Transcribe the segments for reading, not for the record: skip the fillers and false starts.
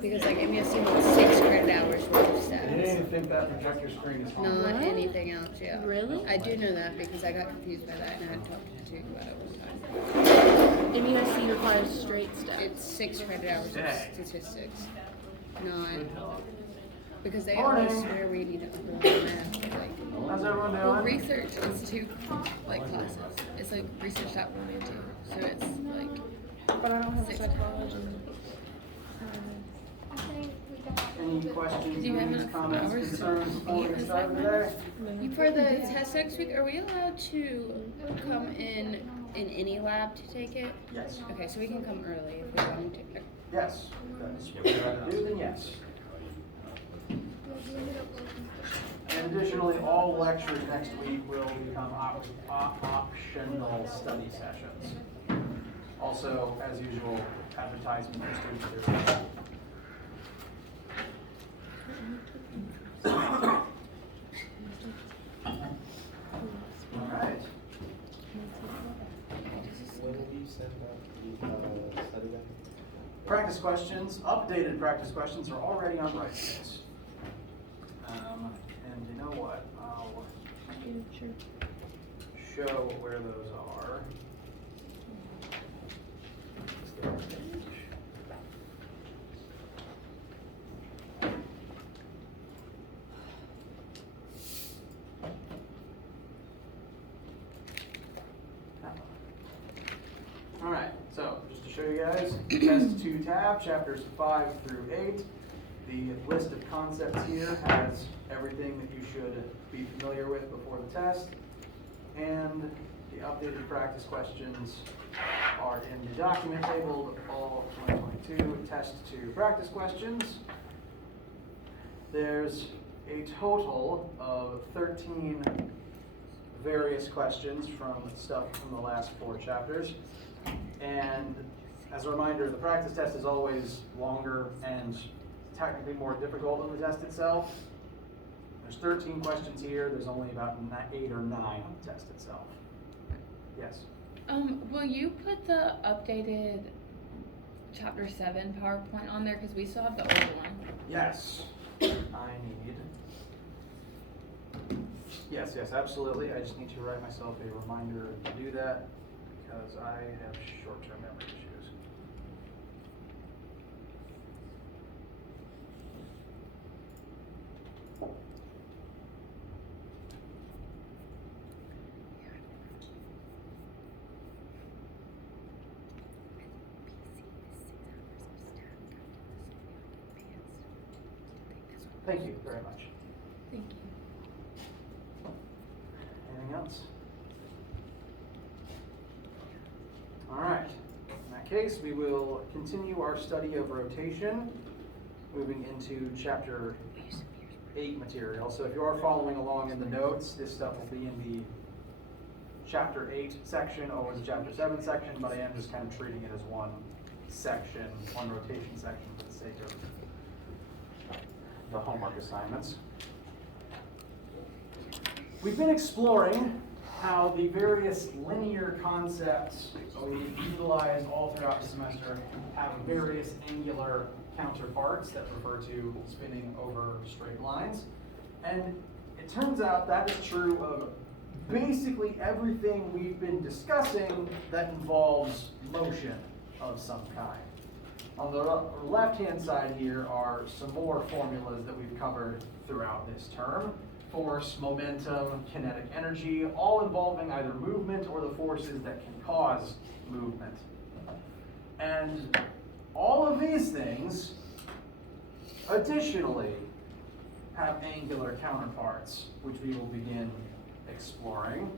Because like MSC wants 6 credit hours worth of You didn't stats. even think that projector screen is on. Not anything else, yeah. Really? I do know that because I got confused by that and I had talked to Duke about it one time. MUSC requires straight stats. It's 6 credit hours of Dang. statistics. Not because they Morning. always swear we need to underline math. But like, How's everyone well, doing? research is 2 like classes. It's like research that 1 and 2. So it's like But I don't have 6 psychology. Any questions, Do you have needs, enough comments, hours to concerns before we meet get with started everyone? today? For the test next week, are we allowed to come in any lab to take it? Yes. Okay, so we can come early if we want to. Yes. That's what we're going to do, then yes. And additionally, all lectures next week will become optional study sessions. Also, as usual, advertisement for students here. All right. When will you send out the study guide? Practice questions, updated practice questions are already on Brightspace. And you know what? I'll show where those are. All right, so just to show you guys, Test 2 tab, chapters 5 through 8. The list of concepts here has everything that you should be familiar with before the test. And the updated practice questions are in the document labeled Fall 2022 Test 2 practice questions. There's a total of 13 various questions from stuff from the last 4 chapters. And as a reminder, the practice test is always longer and technically more difficult than the test itself. There's 13 questions here. There's only about 8 or 9 on the test itself. Yes? Will you put the updated chapter 7 PowerPoint on there? Because we still have the old one. Yes. I need. Yes, absolutely. I just need to write myself a reminder to do that because I have short-term memory issues. Thank you very much. Thank you. Anything else? All right. In that case, we will continue our study of rotation, moving into chapter 8 material. So if you are following along in the notes, this stuff will be in the chapter 8 section over the chapter 7 section, but I am just kind of treating it as one section, one rotation section for the sake of the homework assignments. We've been exploring how the various linear concepts we utilize all throughout the semester have various angular counterparts that refer to spinning over straight lines. And it turns out that is true of basically everything we've been discussing that involves motion of some kind. On the left-hand side here are some more formulas that we've covered throughout this term. Force, momentum, kinetic energy, all involving either movement or the forces that can cause movement. And all of these things, additionally, have angular counterparts, which we will begin exploring.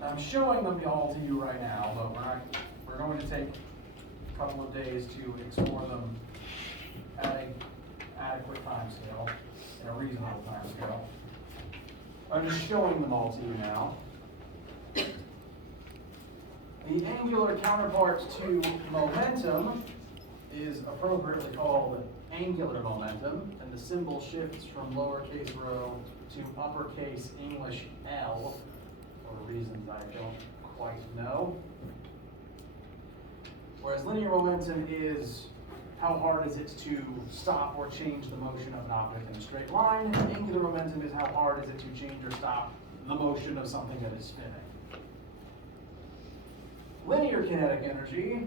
I'm showing them all to you right now, but we're going to take a couple of days to explore them at an adequate time scale, in a reasonable time scale. I'm just showing them all to you now. The angular counterpart to momentum is appropriately called angular momentum, and the symbol shifts from lowercase rho to uppercase English L, or reasons I don't quite know. Whereas linear momentum is how hard is it to stop or change the motion of an object in a straight line. Angular momentum is how hard is it to change or stop the motion of something that is spinning. Linear kinetic energy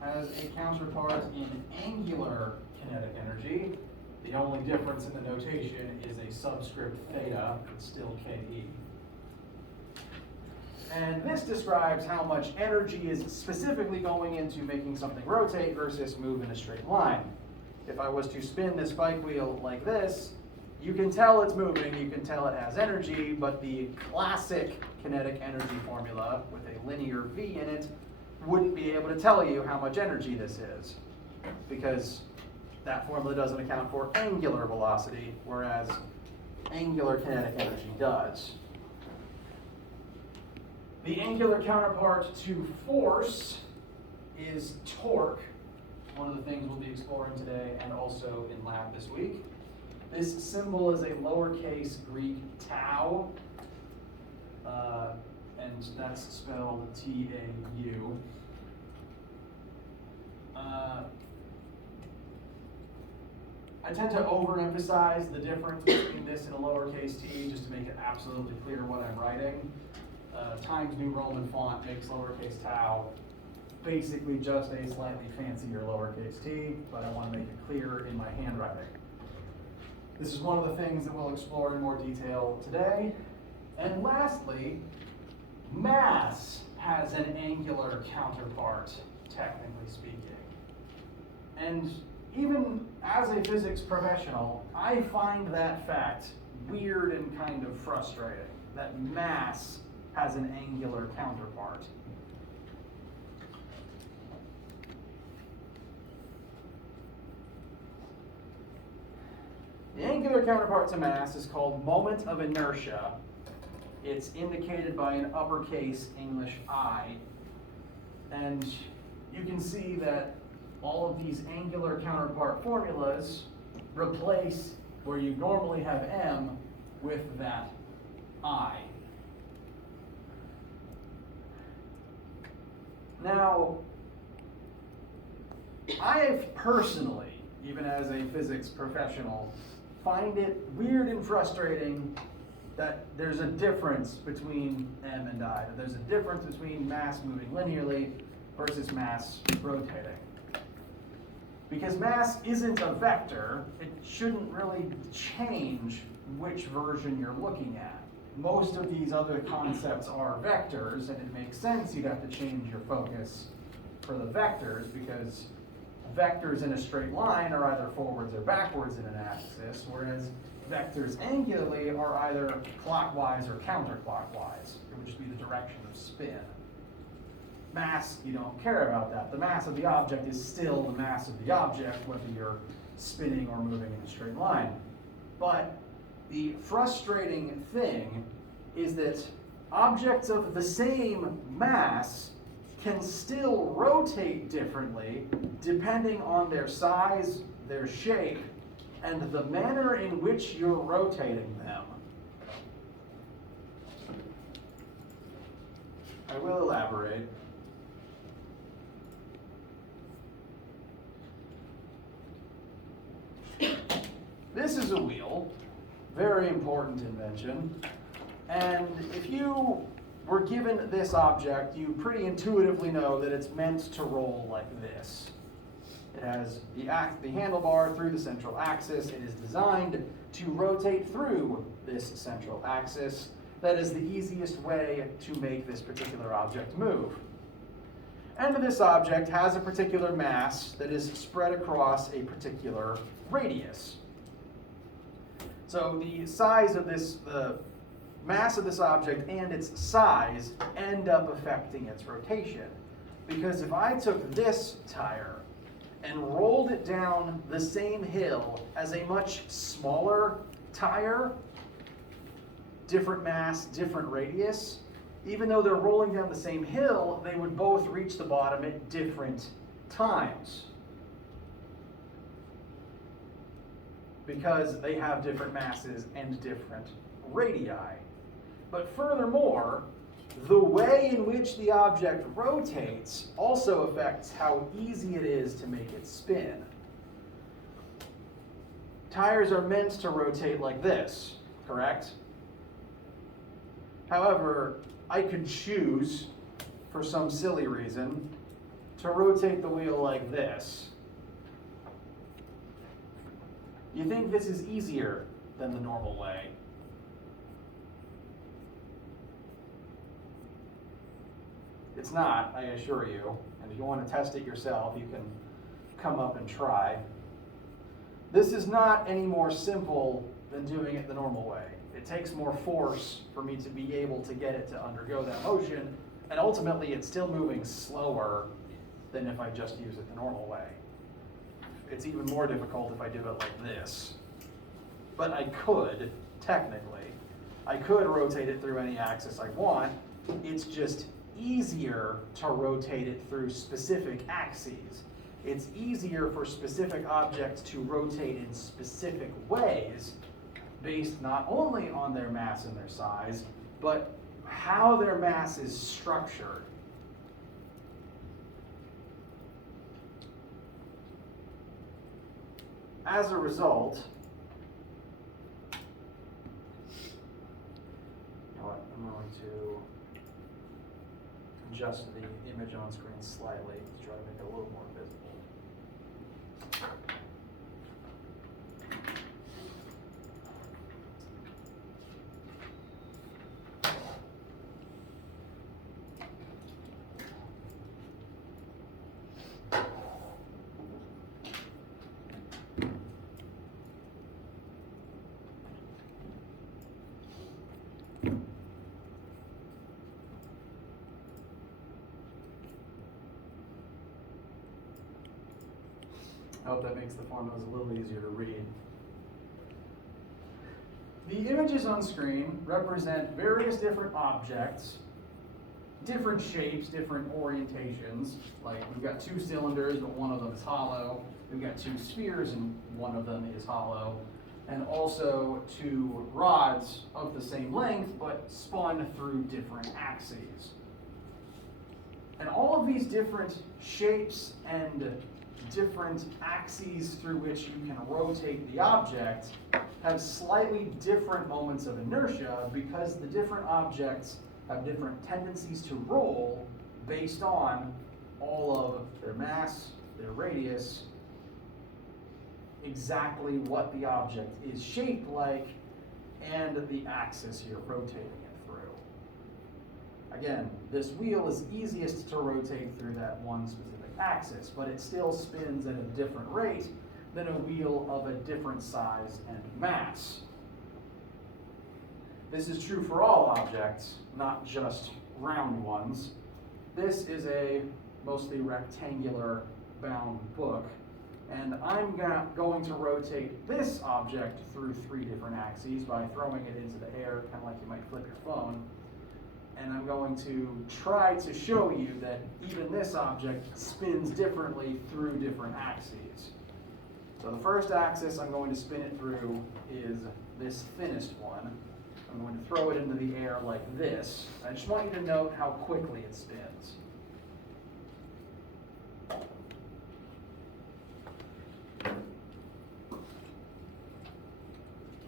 has a counterpart in angular kinetic energy. The only difference in the notation is a subscript theta, it's still KE. And this describes how much energy is specifically going into making something rotate versus move in a straight line. If I was to spin this bike wheel like this, you can tell it's moving, you can tell it has energy, but the classic kinetic energy formula with a linear V in it wouldn't be able to tell you how much energy this is, because that formula doesn't account for angular velocity, whereas angular kinetic energy does. The angular counterpart to force is torque, one of the things we'll be exploring today and also in lab this week. This symbol is a lowercase Greek tau, and that's spelled T-A-U. I tend to overemphasize the difference between this and a lowercase t just to make it absolutely clear what I'm writing. Times New Roman font makes lowercase tau basically just a slightly fancier lowercase t, but I want to make it clear in my handwriting. This is one of the things that we'll explore in more detail today. And lastly, mass has an angular counterpart, technically speaking. And even as a physics professional, I find that fact weird and kind of frustrating, that mass has an angular counterpart. The angular counterpart to mass is called moment of inertia. It's indicated by an uppercase English I. And you can see that all of these angular counterpart formulas replace where you normally have m with that I. Now, I personally, even as a physics professional, find it weird and frustrating that there's a difference between m and I, that there's a difference between mass moving linearly versus mass rotating. Because mass isn't a vector, it shouldn't really change which version you're looking at. Most of these other concepts are vectors, and it makes sense you'd have to change your focus for the vectors, because vectors in a straight line are either forwards or backwards in an axis, whereas vectors angularly are either clockwise or counterclockwise. It would just be the direction of spin. Mass, you don't care about that. The mass of the object is still the mass of the object, whether you're spinning or moving in a straight line. But the frustrating thing is that objects of the same mass can still rotate differently depending on their size, their shape, and the manner in which you're rotating them. I will elaborate. This is a wheel, very important invention, and if you were given this object, you pretty intuitively know that it's meant to roll like this. It has the handlebar through the central axis. It is designed to rotate through this central axis. That is the easiest way to make this particular object move. And this object has a particular mass that is spread across a particular radius. So the size of this, the mass of this object and its size end up affecting its rotation. Because if I took this tire and rolled it down the same hill as a much smaller tire, different mass, different radius, even though they're rolling down the same hill, they would both reach the bottom at different times, because they have different masses and different radii. But furthermore, way in which the object rotates also affects how easy it is to make it spin. Tires are meant to rotate like this, correct? However, I could choose, for some silly reason, to rotate the wheel like this. You think this is easier than the normal way? It's not, I assure you. And if you want to test it yourself, you can come up and try. This is not any more simple than doing it the normal way. It takes more force for me to be able to get it to undergo that motion, and ultimately it's still moving slower than if I just use it the normal way. It's even more difficult if I do it like this. But I could, technically, I could rotate it through any axis I want. It's just easier to rotate it through specific axes. It's easier for specific objects to rotate in specific ways based not only on their mass and their size, but how their mass is structured. As a result, you know what, I'm going to adjust the image on screen slightly to try to make it a little more visible. I hope that makes the formulas a little easier to read. The images on screen represent various different objects, different shapes, different orientations. Like we've got two cylinders, but one of them is hollow. We've got two spheres, and one of them is hollow. And also two rods of the same length, but spun through different axes. And all of these different shapes and different axes through which you can rotate the object have slightly different moments of inertia because the different objects have different tendencies to roll based on all of their mass, their radius, exactly what the object is shaped like, and the axis you're rotating it through. Again, this wheel is easiest to rotate through that one specific axis, but it still spins at a different rate than a wheel of a different size and mass. This is true for all objects, not just round ones. This is a mostly rectangular bound book, and I'm going to rotate this object through 3 different axes by throwing it into the air, kind of like you might flip your phone. And I'm going to try to show you that even this object spins differently through different axes. So the first axis I'm going to spin it through is this thinnest one. I'm going to throw it into the air like this. I just want you to note how quickly it spins.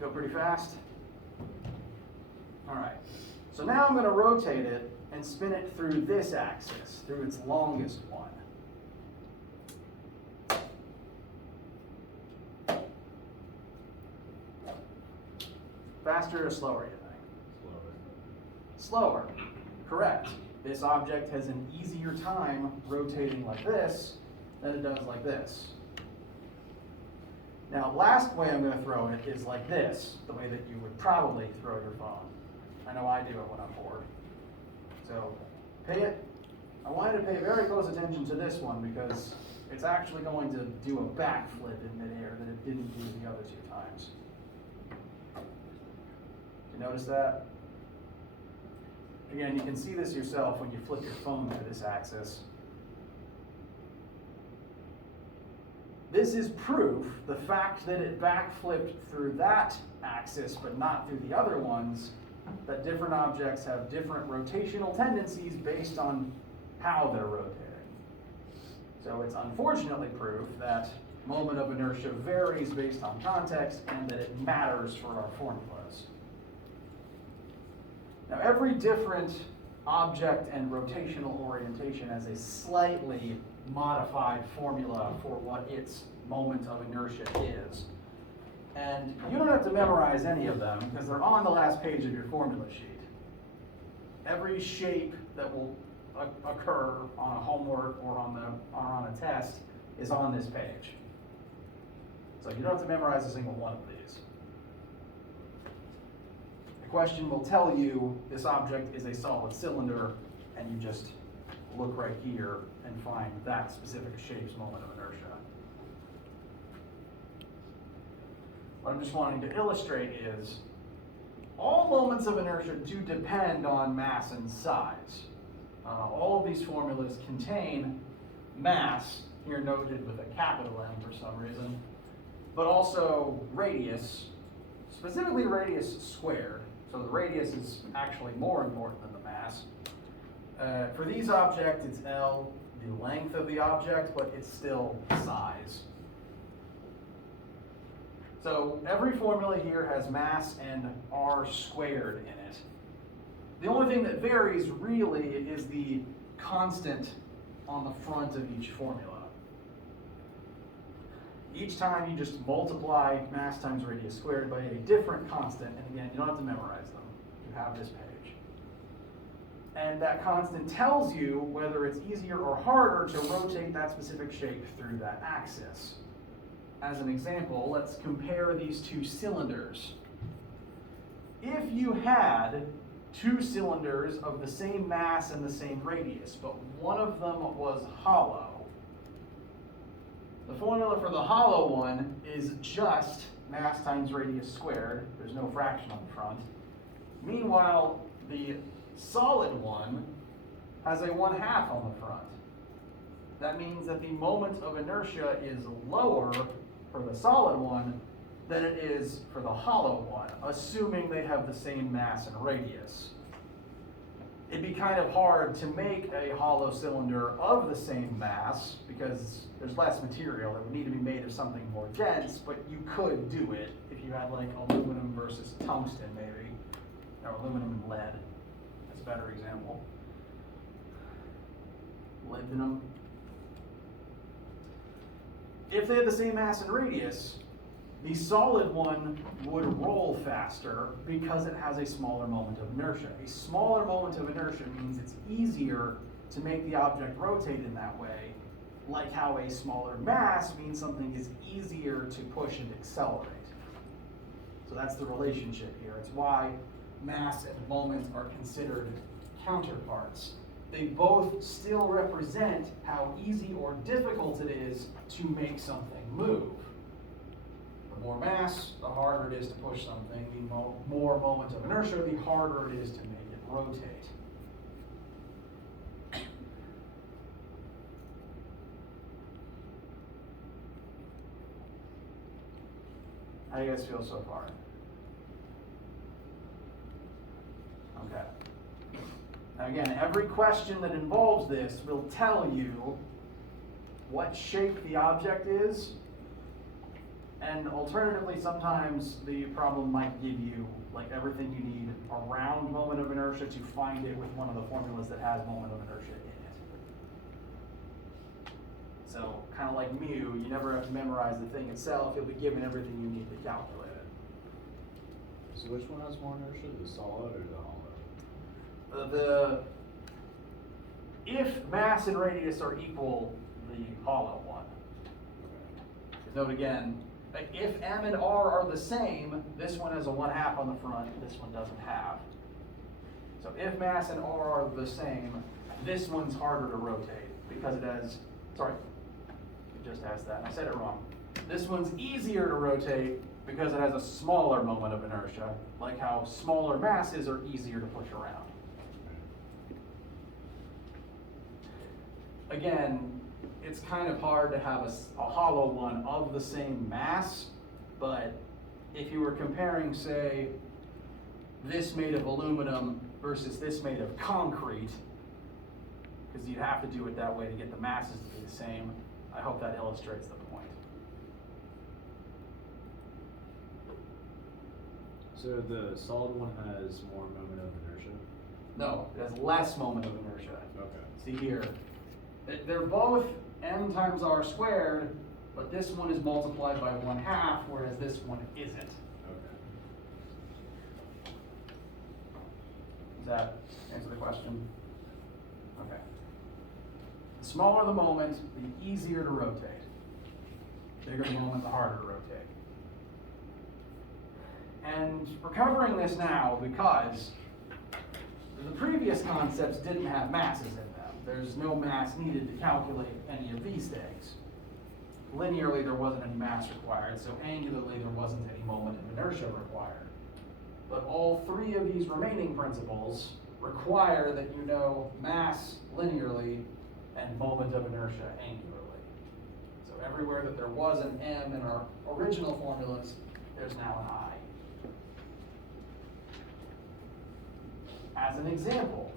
Go pretty fast? All right. So now I'm going to rotate it and spin it through this axis, through its longest one. Faster or slower, you think? Slower. Correct. This object has an easier time rotating like this than it does like this. Now, last way I'm going to throw it is like this, the way that you would probably throw your phone. I know I do it when I'm bored. So, I wanted to pay very close attention to this one because it's actually going to do a backflip in midair that it didn't do the other 2 times. Did you notice that? Again, you can see this yourself when you flip your phone to this axis. This is proof, the fact that it backflipped through that axis but not through the other ones, that different objects have different rotational tendencies based on how they're rotating. So it's unfortunately proof that moment of inertia varies based on context and that it matters for our formulas. Now every different object and rotational orientation has a slightly modified formula for what its moment of inertia is. And you don't have to memorize any of them because they're on the last page of your formula sheet. Every shape that will occur on a homework or on a test is on this page. So you don't have to memorize a single one of these. The question will tell you this object is a solid cylinder, and you just look right here and find that specific shape's moment of inertia. What I'm just wanting to illustrate is all moments of inertia do depend on mass and size. All of these formulas contain mass, here noted with a capital M for some reason, but also radius, specifically radius squared. So the radius is actually more important than the mass. For these objects, it's L, the length of the object, but it's still size. So every formula here has mass and r squared in it. The only thing that varies really is the constant on the front of each formula. Each time you just multiply mass times radius squared by a different constant, and again, you don't have to memorize them. You have this page. And that constant tells you whether it's easier or harder to rotate that specific shape through that axis. As an example, let's compare these two cylinders. If you had two cylinders of the same mass and the same radius, but one of them was hollow, the formula for the hollow one is just mass times radius squared. There's no fraction on the front. Meanwhile, the solid one has a 1/2 on the front. That means that the moment of inertia is lower for the solid one than it is for the hollow one, assuming they have the same mass and radius. It'd be kind of hard to make a hollow cylinder of the same mass because there's less material. It would need to be made of something more dense, but you could do it if you had like aluminum versus tungsten maybe, or aluminum and lead. That's a better example. Molybdenum. If they had the same mass and radius, the solid one would roll faster because it has a smaller moment of inertia. A smaller moment of inertia means it's easier to make the object rotate in that way, like how a smaller mass means something is easier to push and accelerate. So that's the relationship here. It's why mass and moment are considered counterparts. They both still represent how easy or difficult it is to make something move. The more mass, the harder it is to push something. The more moment of inertia, the harder it is to make it rotate. How do you guys feel so far? Okay. Now again, every question that involves this will tell you what shape the object is, and alternatively, sometimes the problem might give you like everything you need around moment of inertia to find it with one of the formulas that has moment of inertia in it. So kind of like mu, you never have to memorize the thing itself. You'll be given everything you need to calculate it. So which one has more inertia, the solid or the hollow? If mass and radius are equal, the hollow one. Note again, if M and R are the same, this one has a 1/2 on the front, this one doesn't have. So if mass and R are the same, this one's harder to rotate because it has, sorry, I just asked that, I said it wrong. This one's easier to rotate because it has a smaller moment of inertia, like how smaller masses are easier to push around. Again, it's kind of hard to have a hollow one of the same mass, but if you were comparing, say, this made of aluminum versus this made of concrete, because you'd have to do it that way to get the masses to be the same. I hope that illustrates the point. So the solid one has more moment of inertia? No, it has less moment of inertia. Okay. See here, they're both m times r squared, but this one is multiplied by 1/2, whereas this one isn't. Okay. Does that answer the question? Okay. The smaller the moment, the easier to rotate. Bigger the moment, the harder to rotate. And we're covering this now because the previous concepts didn't have masses in them. There's no mass needed to calculate any of these things. Linearly, there wasn't any mass required, so angularly, there wasn't any moment of inertia required. But all three of these remaining principles require that you know mass linearly and moment of inertia angularly. So everywhere that there was an m in our original formulas, there's now an I. As an example,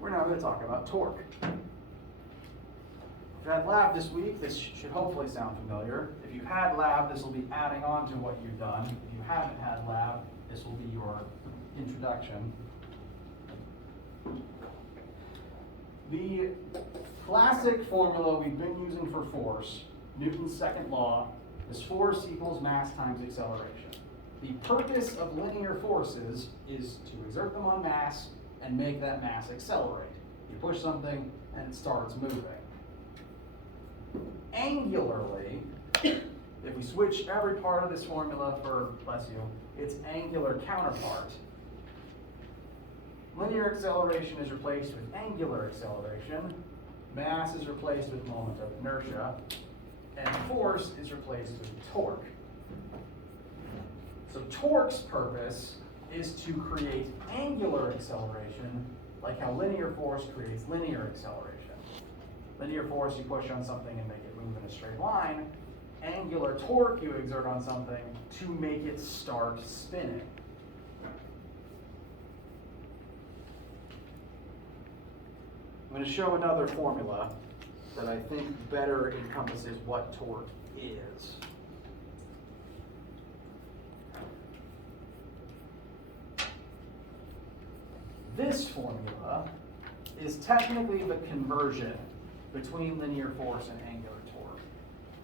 we're now going to talk about torque. If you had lab this week, this should hopefully sound familiar. If you've had lab, this will be adding on to what you've done. If you haven't had lab, this will be your introduction. The classic formula we've been using for force, Newton's second law, is force equals mass times acceleration. The purpose of linear forces is to exert them on mass and make that mass accelerate. You push something and it starts moving. Angularly, if we switch every part of this formula for, bless you, its angular counterpart, linear acceleration is replaced with angular acceleration, mass is replaced with moment of inertia, and force is replaced with torque. So torque's purpose is to create angular acceleration, like how linear force creates linear acceleration. Linear force, you push on something and make it move in a straight line. Angular torque, you exert on something to make it start spinning. I'm going to show another formula that I think better encompasses what torque is. This formula is technically the conversion between linear force and angular torque.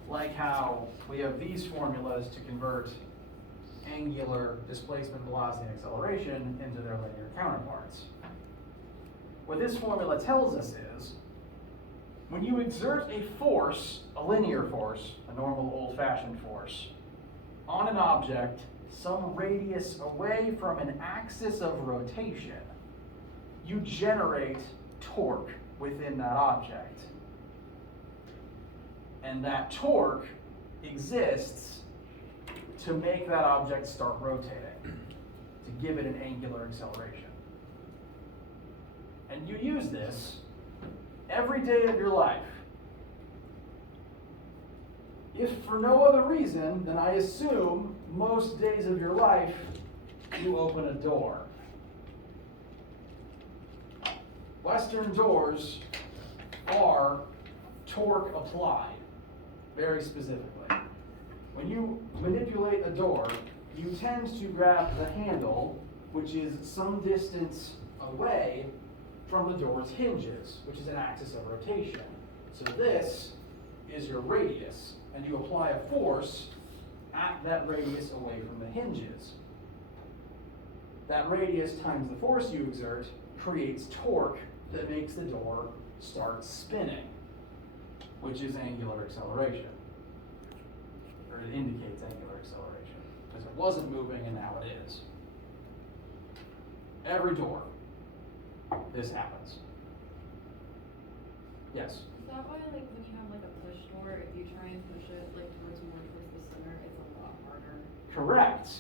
Like how we have these formulas to convert angular displacement, velocity, and acceleration into their linear counterparts. What this formula tells us is, when you exert a force, a linear force, a normal old-fashioned force, on an object some radius away from an axis of rotation, you generate torque within that object. And that torque exists to make that object start rotating, to give it an angular acceleration. And you use this every day of your life. If for no other reason, then I assume most days of your life you open a door. Western doors are torque applied, very specifically. When you manipulate a door, you tend to grab the handle, which is some distance away from the door's hinges, which is an axis of rotation. So this is your radius, and you apply a force at that radius away from the hinges. That radius times the force you exert creates torque that makes the door start spinning, which is angular acceleration, or it indicates angular acceleration, because it wasn't moving and now it is. Every door, this happens. Yes? Is that why, like, when you have, like, a push door, if you try and push it, like, towards more towards the center, it's a lot harder? Correct.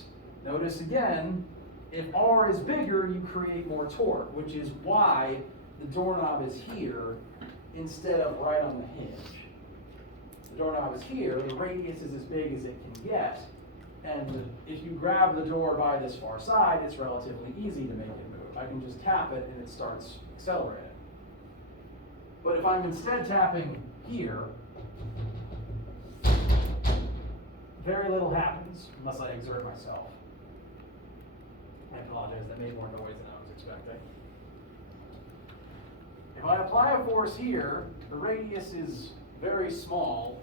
Notice again, if R is bigger, you create more torque, which is why the doorknob is here instead of right on the hinge. The doorknob is here, the radius is as big as it can get, and if you grab the door by this far side, it's relatively easy to make it move. I can just tap it and it starts accelerating. But if I'm instead tapping here, very little happens unless I exert myself. I apologize, that made more noise than I was expecting. If I apply a force here, the radius is very small,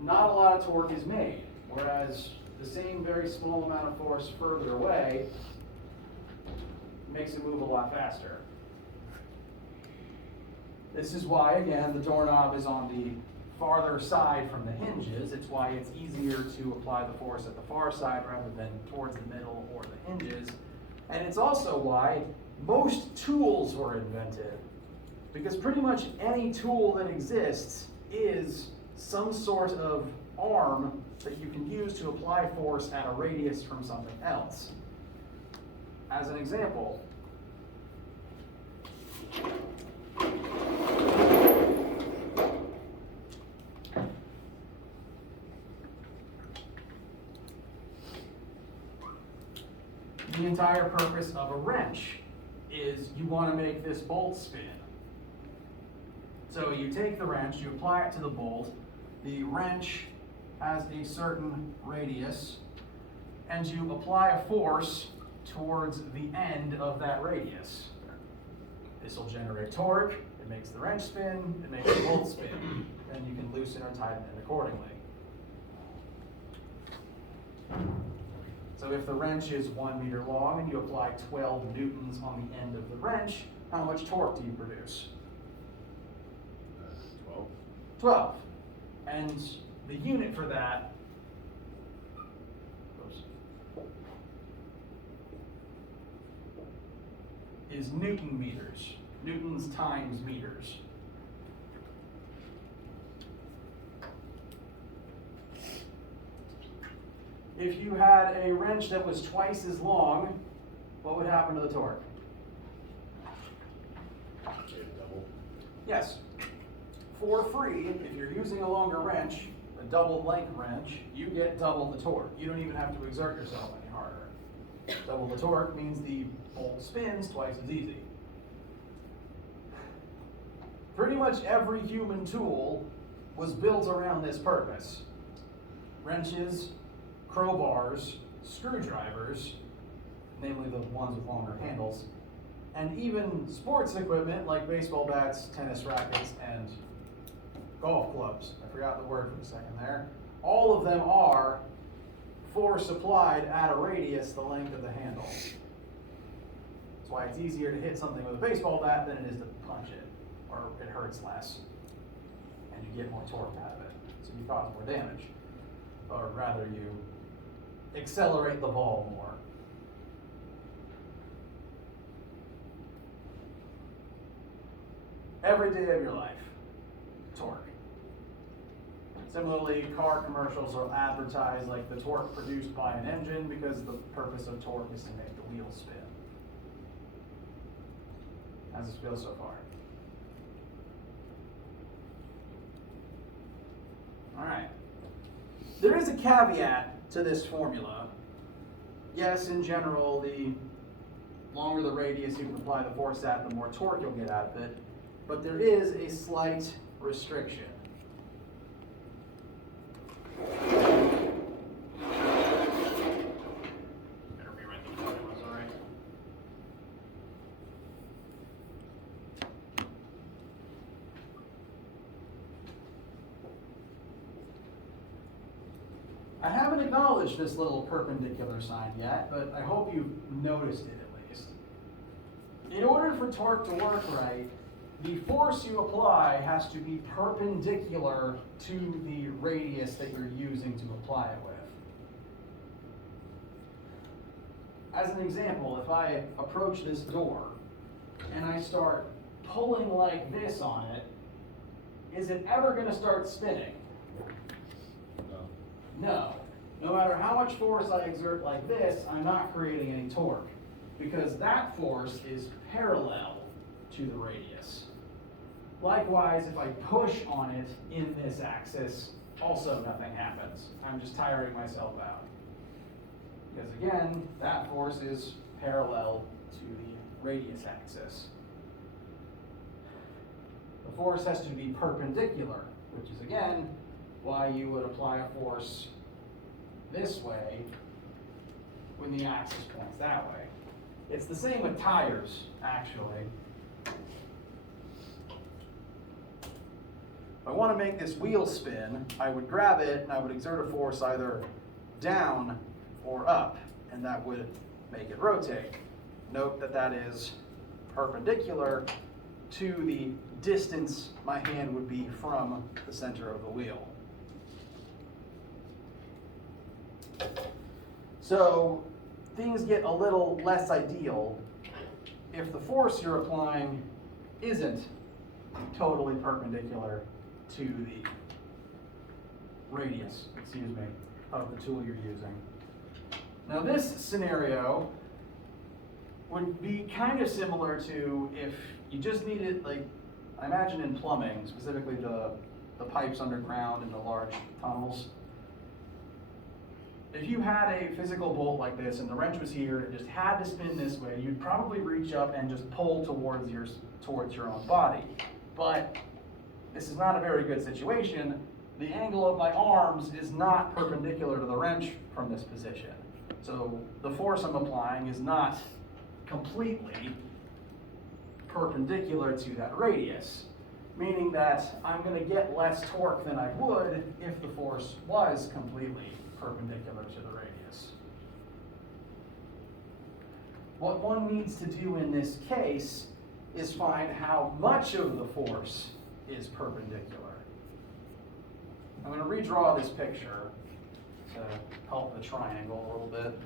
not a lot of torque is made, whereas the same very small amount of force further away makes it move a lot faster. This is why, again, the doorknob is on the farther side from the hinges. It's why it's easier to apply the force at the far side rather than towards the middle or the hinges. And it's also why most tools were invented, because pretty much any tool that exists is some sort of arm that you can use to apply force at a radius from something else. As an example, the entire purpose of a wrench is you want to make this bolt spin. So you take the wrench, you apply it to the bolt, the wrench has a certain radius, and you apply a force towards the end of that radius. This will generate torque, it makes the wrench spin, it makes the bolt spin, and you can loosen or tighten it accordingly. So if the wrench is 1 meter long and you apply 12 newtons on the end of the wrench, how much torque do you produce? 12. 12. And the unit for that is Newton meters. Newtons times meters. If you had a wrench that was twice as long, what would happen to the torque? Double. Yes. For free, if you're using a longer wrench, a double length wrench, you get double the torque. You don't even have to exert yourself any harder. Double the torque means the bolt spins twice as easy. Pretty much every human tool was built around this purpose. Wrenches, crowbars, screwdrivers, namely the ones with longer handles, and even sports equipment like baseball bats, tennis rackets, and golf clubs. I forgot the word for a second there. All of them are force applied at a radius the length of the handle. That's why it's easier to hit something with a baseball bat than it is to punch it, or it hurts less, and you get more torque out of it, so you cause more damage, or rather you accelerate the ball more. Every day of your life, torque. Similarly, car commercials will advertise like the torque produced by an engine because the purpose of torque is to make the wheels spin. How's this feel so far? All right. There is a caveat to this formula. Yes, in general, the longer the radius you can apply the force at, the more torque you'll get out of it. But there is a slight restriction. Better rewrite the formulas, all right? I haven't acknowledged this little perpendicular sign yet, but I hope you've noticed it at least. In order for torque to work right, the force you apply has to be perpendicular to the radius that you're using to apply it with. As an example, if I approach this door and I start pulling like this on it, is it ever going to start spinning? No. No matter how much force I exert like this, I'm not creating any torque because that force is parallel to the radius. Likewise, if I push on it in this axis, also nothing happens. I'm just tiring myself out. Because again, that force is parallel to the radius axis. The force has to be perpendicular, which is again why you would apply a force this way when the axis points that way. It's the same with tires, actually. If I want to make this wheel spin, I would grab it and I would exert a force either down or up, and that would make it rotate. Note that that is perpendicular to the distance my hand would be from the center of the wheel. So things get a little less ideal if the force you're applying isn't totally perpendicular to the radius, of the tool you're using. Now this scenario would be kind of similar to if you just needed, like, I imagine in plumbing, specifically the pipes underground in the large tunnels. If you had a physical bolt like this and the wrench was here and it just had to spin this way, you'd probably reach up and just pull towards your own body. But this is not a very good situation. The angle of my arms is not perpendicular to the wrench from this position. So the force I'm applying is not completely perpendicular to that radius, meaning that I'm going to get less torque than I would if the force was completely perpendicular to the radius. What one needs to do in this case is find how much of the force is perpendicular. I'm going to redraw this picture to help the triangle a little bit.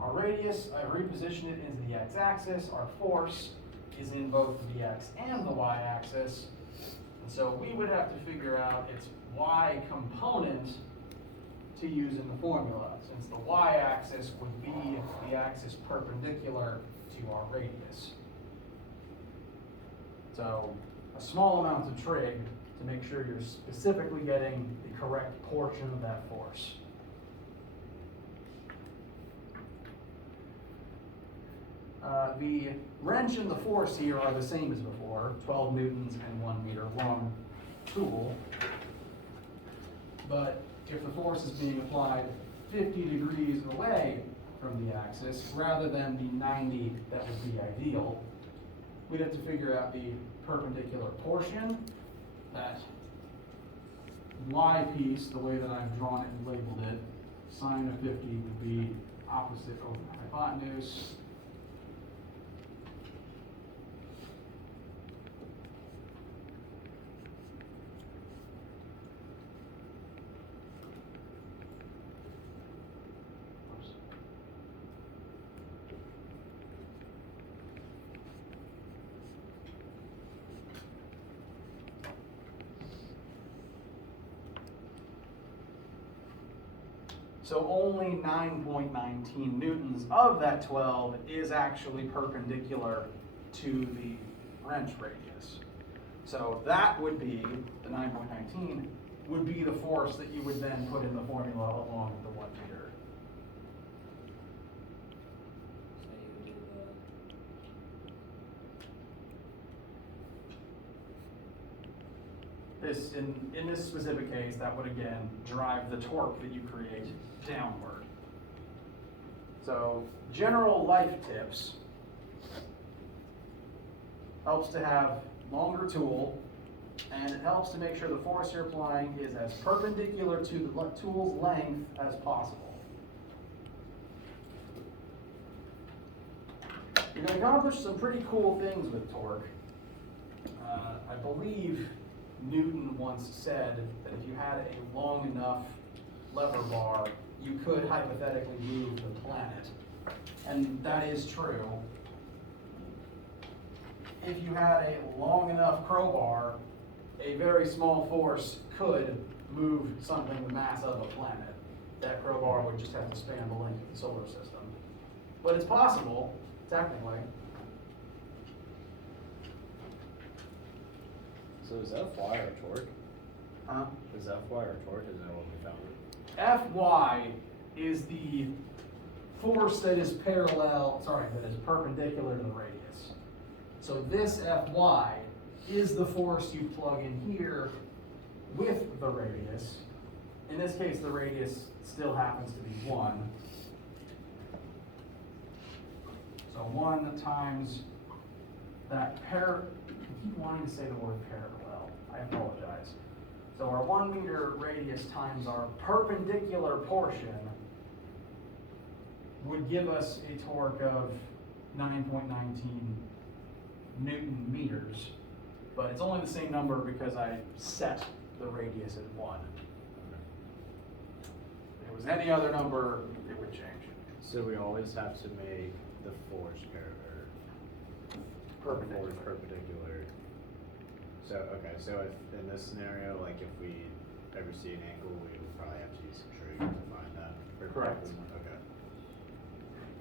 Our radius, I reposition it into the x-axis. Our force is in both the x and the y-axis. And so we would have to figure out its y component to use in the formula, since the y-axis would be the axis perpendicular to our radius. So a small amount of trig to make sure you're specifically getting the correct portion of that force. The wrench and the force here are the same as before, 12 newtons and 1 meter long tool. But if the force is being applied 50 degrees away from the axis, rather than the 90 that would be ideal, we'd have to figure out the perpendicular portion. That y piece, the way that I've drawn it and labeled it, sine of 50 would be opposite over the hypotenuse. So only 9.19 newtons of that 12 is actually perpendicular to the wrench radius. So that would be, the 9.19, would be the force that you would then put in the formula along with the 1 meter. This, in this specific case, that would again drive the torque that you create downward. So general life tips: helps to have longer tool, and it helps to make sure the force you're applying is as perpendicular to the tool's length as possible. You can accomplish some pretty cool things with torque. I believe Newton once said that if you had a long enough lever bar, you could hypothetically move the planet. And that is true. If you had a long enough crowbar, a very small force could move something the mass of a planet. That crowbar would just have to span the length of the solar system. But it's possible, technically. So is Fy or torque? Huh? Is Fy or torque? Is that what we found? Fy is the force that is perpendicular to the radius. So this Fy is the force you plug in here with the radius. In this case, the radius still happens to be 1. So 1 times that I keep wanting to say the word parallel. I apologize. So our 1 meter radius times our perpendicular portion would give us a torque of 9.19 Newton meters. But it's only the same number because I set the radius at 1. If it was any other number, it would change. So we always have to make the force perpendicular. So, okay, so if in this scenario, like if we ever see an angle, we would probably have to use some trig to find that. Correct. Okay.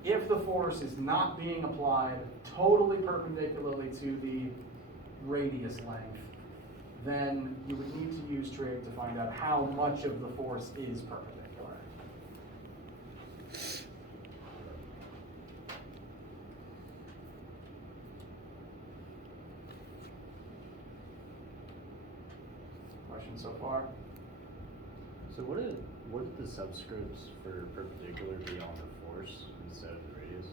If the force is not being applied totally perpendicularly to the radius length, then you would need to use trig to find out how much of the force is perpendicular. Questions so far? So what did the subscripts for perpendicular be on the force instead of the radius?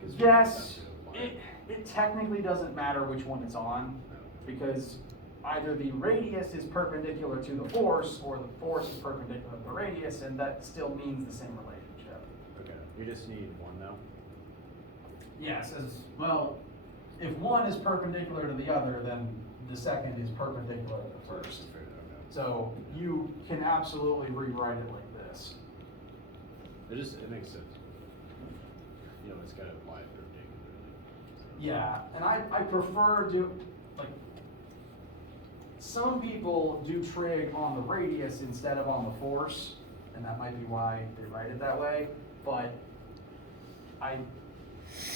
'Cause we Yes, have to apply it technically doesn't matter which one it's on, because either the radius is perpendicular to the force, or the force is perpendicular to the radius, and that still means the same relationship. Okay, we just need one now. Yes, as well, if one is perpendicular to the other, then the second is perpendicular to the first. Okay. So you can absolutely rewrite it like this. It makes sense. You know, it's gotta apply perpendicularly. Yeah, and I prefer some people do trig on the radius instead of on the force, and that might be why they write it that way, but I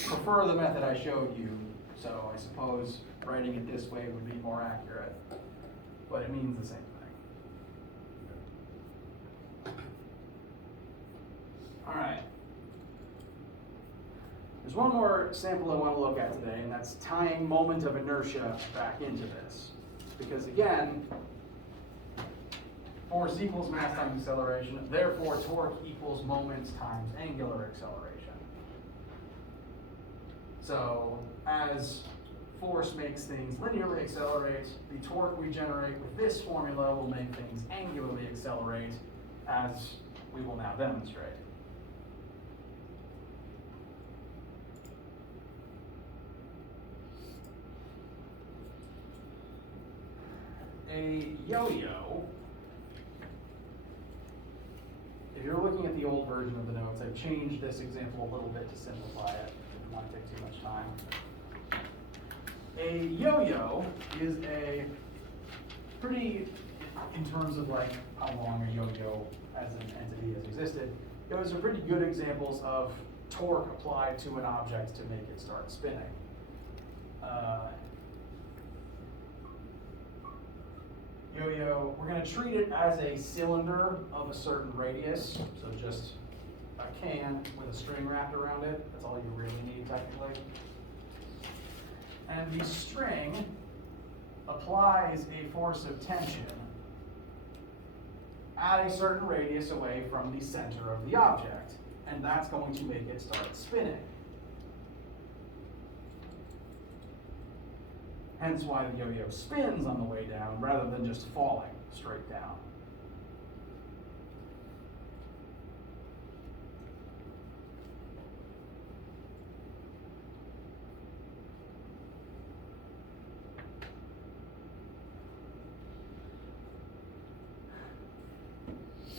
prefer the method I showed you, so I suppose writing it this way would be more accurate, but it means the same thing. All right. There's one more sample I want to look at today, and that's tying moment of inertia back into this. Because again, force equals mass times acceleration, therefore torque equals moments times angular acceleration. So as force makes things linearly accelerate, the torque we generate with this formula will make things angularly accelerate, as we will now demonstrate. A yo-yo, if you're looking at the old version of the notes, I've changed this example a little bit to simplify it. I don't want to take too much time. A yo-yo is a pretty, in terms of like how long a yo-yo as an entity has existed, those are pretty good examples of torque applied to an object to make it start spinning. Yo-yo, we're going to treat it as a cylinder of a certain radius, so just a can with a string wrapped around it. That's all you really need technically. And the string applies a force of tension at a certain radius away from the center of the object, and that's going to make it start spinning. Hence why the yo-yo spins on the way down rather than just falling straight down.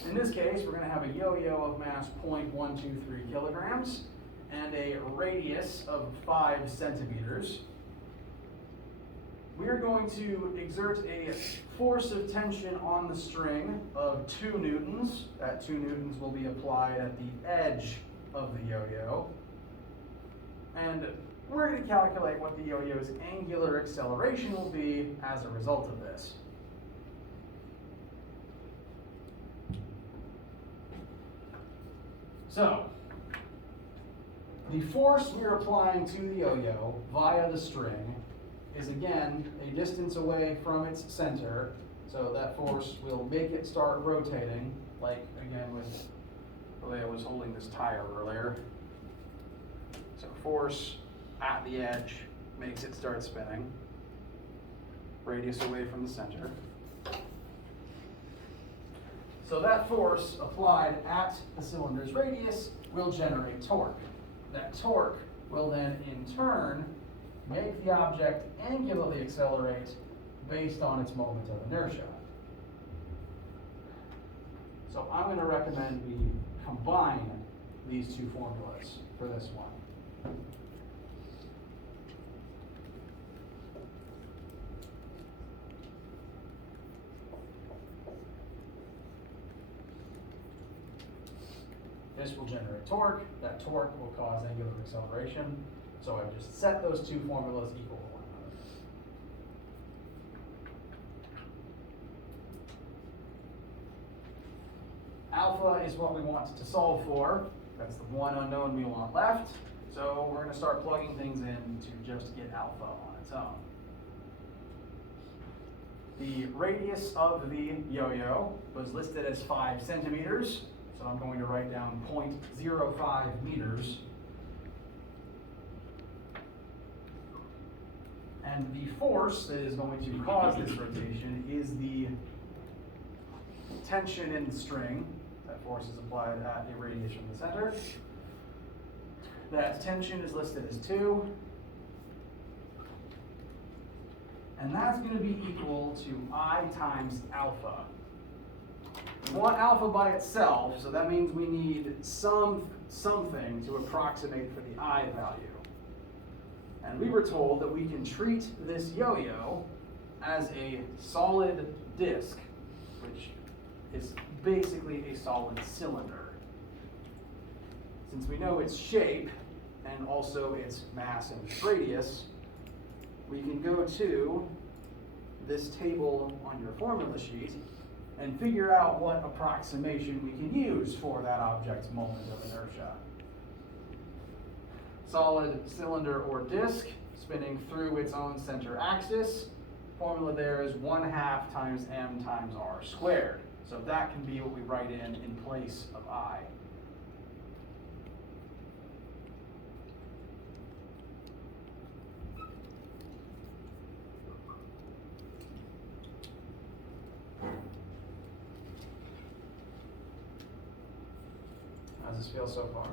In this case, we're going to have a yo-yo of mass 0.123 kilograms and a radius of 5 centimeters. We are going to exert a force of tension on the string of 2 newtons. That 2 newtons will be applied at the edge of the yo-yo. And we're going to calculate what the yo-yo's angular acceleration will be as a result of this. So, the force we're applying to the yo-yo via the string is again a distance away from its center. So that force will make it start rotating, like again with the way I was holding this tire earlier. So force at the edge makes it start spinning. Radius away from the center. So that force applied at the cylinder's radius will generate torque. That torque will then in turn make the object angularly accelerate based on its moment of inertia. So I'm going to recommend we combine these 2 formulas for this one. This will generate torque. That torque will cause angular acceleration. So I've just set those 2 formulas equal to one another. Alpha is what we want to solve for. That's the one unknown we want left. So we're going to start plugging things in to just get alpha on its own. The radius of the yo-yo was listed as 5 centimeters. So I'm going to write down 0.05 meters. And the force that is going to cause this rotation is the tension in the string. That force is applied at a radius from the center. That tension is listed as 2. And that's going to be equal to I times alpha. We want alpha by itself, so that means we need something to approximate for the I value. And we were told that we can treat this yo-yo as a solid disk, which is basically a solid cylinder. Since we know its shape and also its mass and radius, we can go to this table on your formula sheet and figure out what approximation we can use for that object's moment of inertia. Solid cylinder or disk spinning through its own center axis. Formula there is 1/2 times m times r squared. So that can be what we write in place of I. How does this feel so far?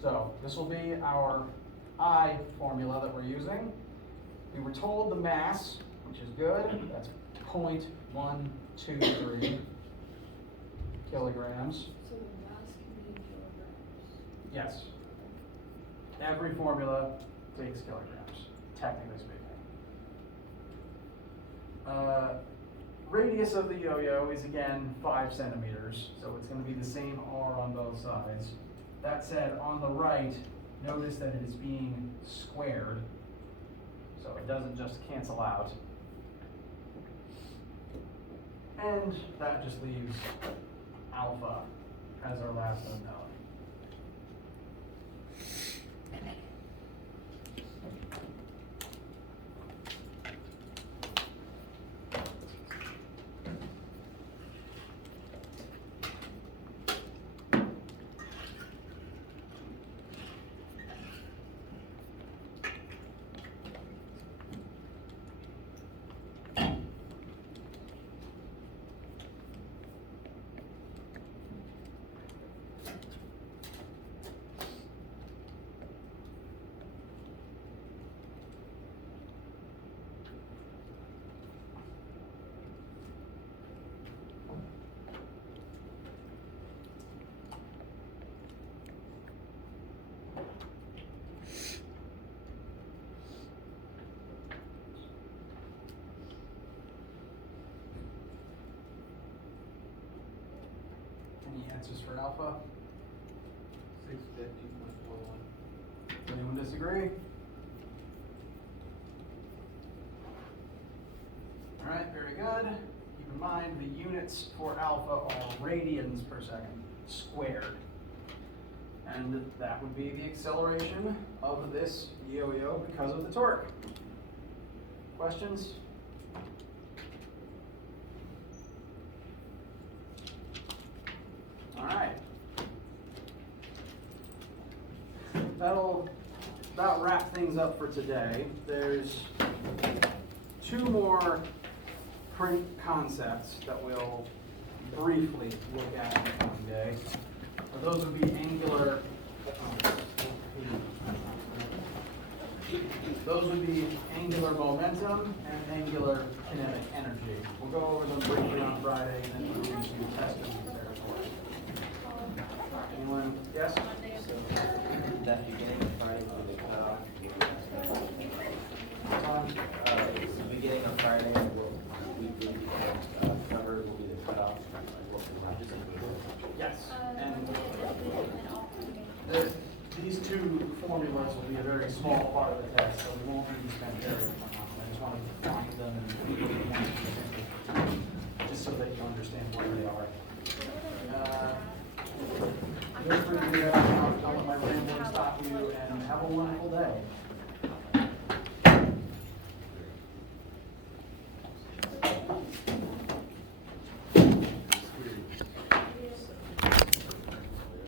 So this will be our I formula that we're using. We were told the mass, which is good, that's 0.123 kilograms. So the mass can be in kilograms. Yes. Every formula takes kilograms, technically speaking. Radius of the yo-yo is again 5 centimeters, so it's going to be the same R on both sides. That said, on the right, notice that it is being squared, so it doesn't just cancel out. And that just leaves alpha as our last unknown. answers for alpha? 650.41. Does anyone disagree? All right, very good. Keep in mind the units for alpha are radians per second squared. And that would be the acceleration of this yo-yo because of the torque. Questions? All right. That'll about wrap things up for today. There's two more print concepts that we'll briefly look at in the coming day. Those would be angular. Those would be angular momentum and angular kinetic energy. We'll go over them briefly on Friday and then move into testing territory. Anyone? Yes? So that beginning of Friday will be the cutoff. The beginning of Friday, what we covered will be the cutoff. What we'll have to do. Yes. And these two formulas will be a very small part of the test, so we won't need to spend very much time on them. I just want to find them and just so that you understand what they are. Feel free to do that. I'll let my rambling stop you and have a wonderful day.